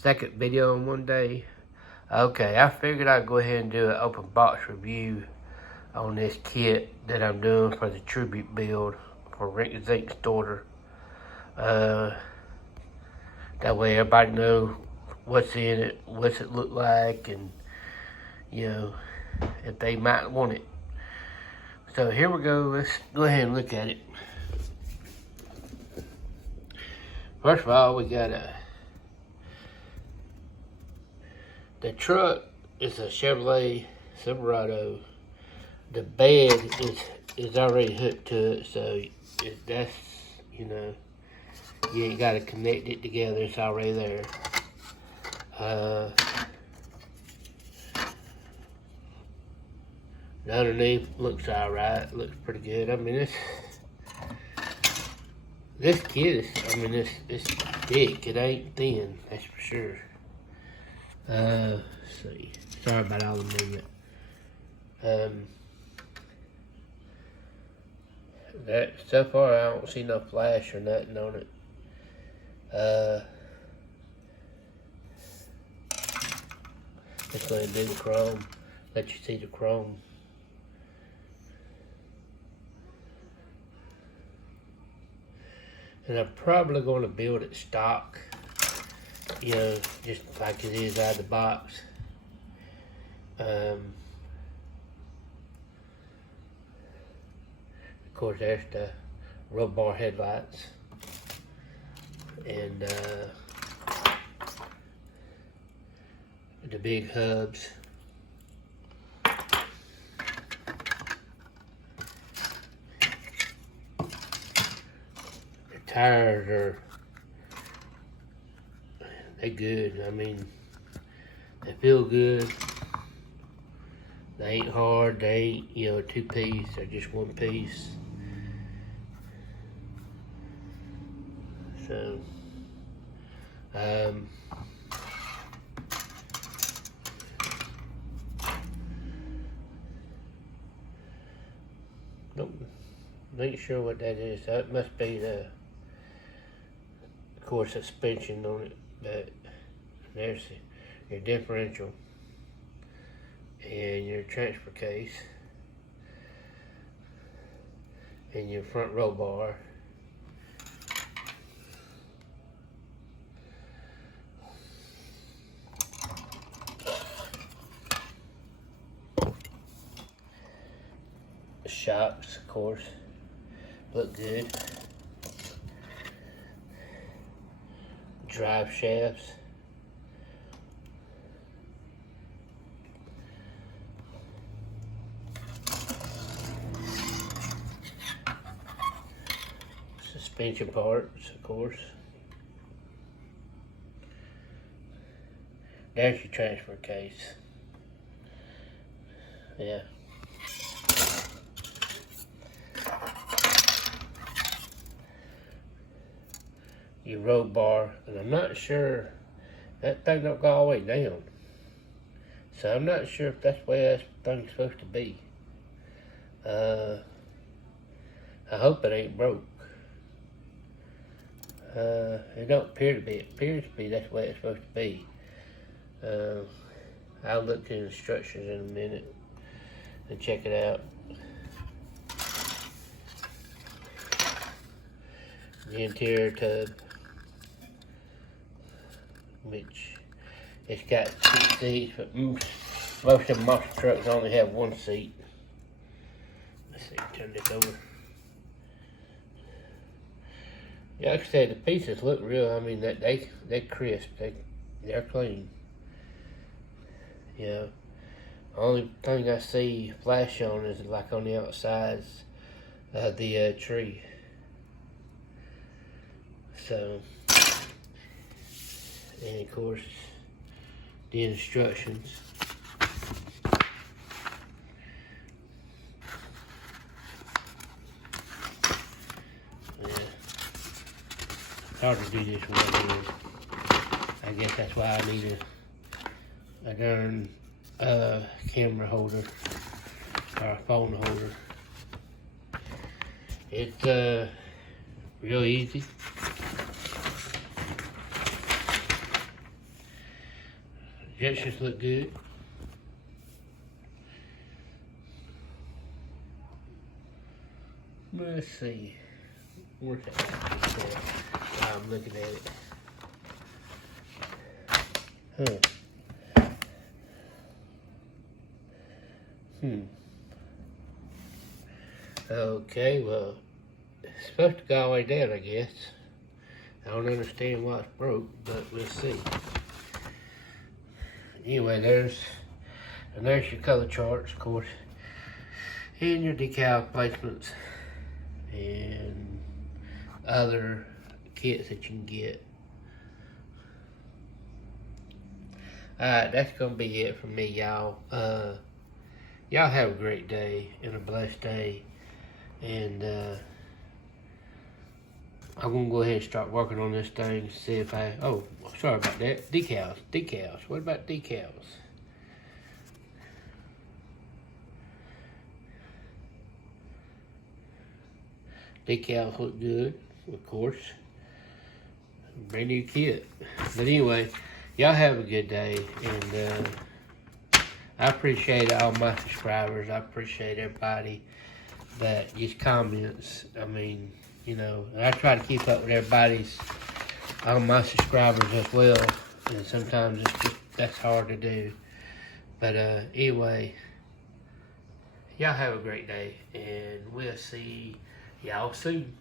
second video in one day. Okay, I figured I'd go ahead and do an open box review on this kit that I'm doing for the tribute build for Rinky Zink's daughter. That way everybody know what's in it, what's it look like, and you know, if they might want it. So here we go, let's go ahead and look at it. First of all, we got the truck is a Chevrolet Silverado. The bed is already hooked to it, so that's, you know, you ain't got to connect it together, it's already there. The underneath looks alright, looks pretty good. I mean, this kit is, it's thick, it ain't thin, that's for sure. Let's see, sorry about all the movement. That, so far I don't see no flash or nothing on it. Just going to do the chrome, let you see the chrome. And I'm probably going to build it stock, you know, just like it is out of the box. Of course, there's the roll bar headlights, and the big hubs. The tires they good. I mean, they feel good. They ain't hard. They ain't, you know, a two-piece. They're just one piece. So, not sure what that is. That must be the, of course, suspension on it. But there's your differential and your transfer case and your front roll bar. Shocks, of course, look good. Drive shafts. Suspension parts, of course. There's your transfer case. Yeah. Your roll bar, and I'm not sure, that thing don't go all the way down. So I'm not sure if that's the way that thing's supposed to be. I hope it ain't broke. It don't appear to be. It appears to be that's the way it's supposed to be. I'll look at the instructions in a minute and check it out. The interior tub, which it's got 2 seats, but most of the monster trucks only have 1 seat. Let's see, turn this over. Yeah, like I said, the pieces look real. I mean, they crisp, they're clean. You know, the only thing I see flash on is like on the outsides of the tree. So, and of course, the instructions. Yeah. It's hard to do this one. I guess that's why I need a darn camera holder or a phone holder. It's real easy. Injections look good. Let's see. Where's that? I'm looking at it. Okay, well, it's supposed to go all the way down, I guess. I don't understand why it's broke, but we'll see. Anyway, there's your color charts, of course, and your decal placements, and other kits that you can get. Alright, that's gonna be it from me, y'all. Y'all have a great day and a blessed day. And I'm gonna go ahead and start working on this thing to see if oh, sorry about that. Decals. What about decals? Decals look good, of course. Brand new kit. But anyway, y'all have a good day, and I appreciate all my subscribers. I appreciate everybody that just comments. I mean, you know, and I try to keep up with all my subscribers as well, and sometimes that's hard to do. But anyway, y'all have a great day, and we'll see y'all soon.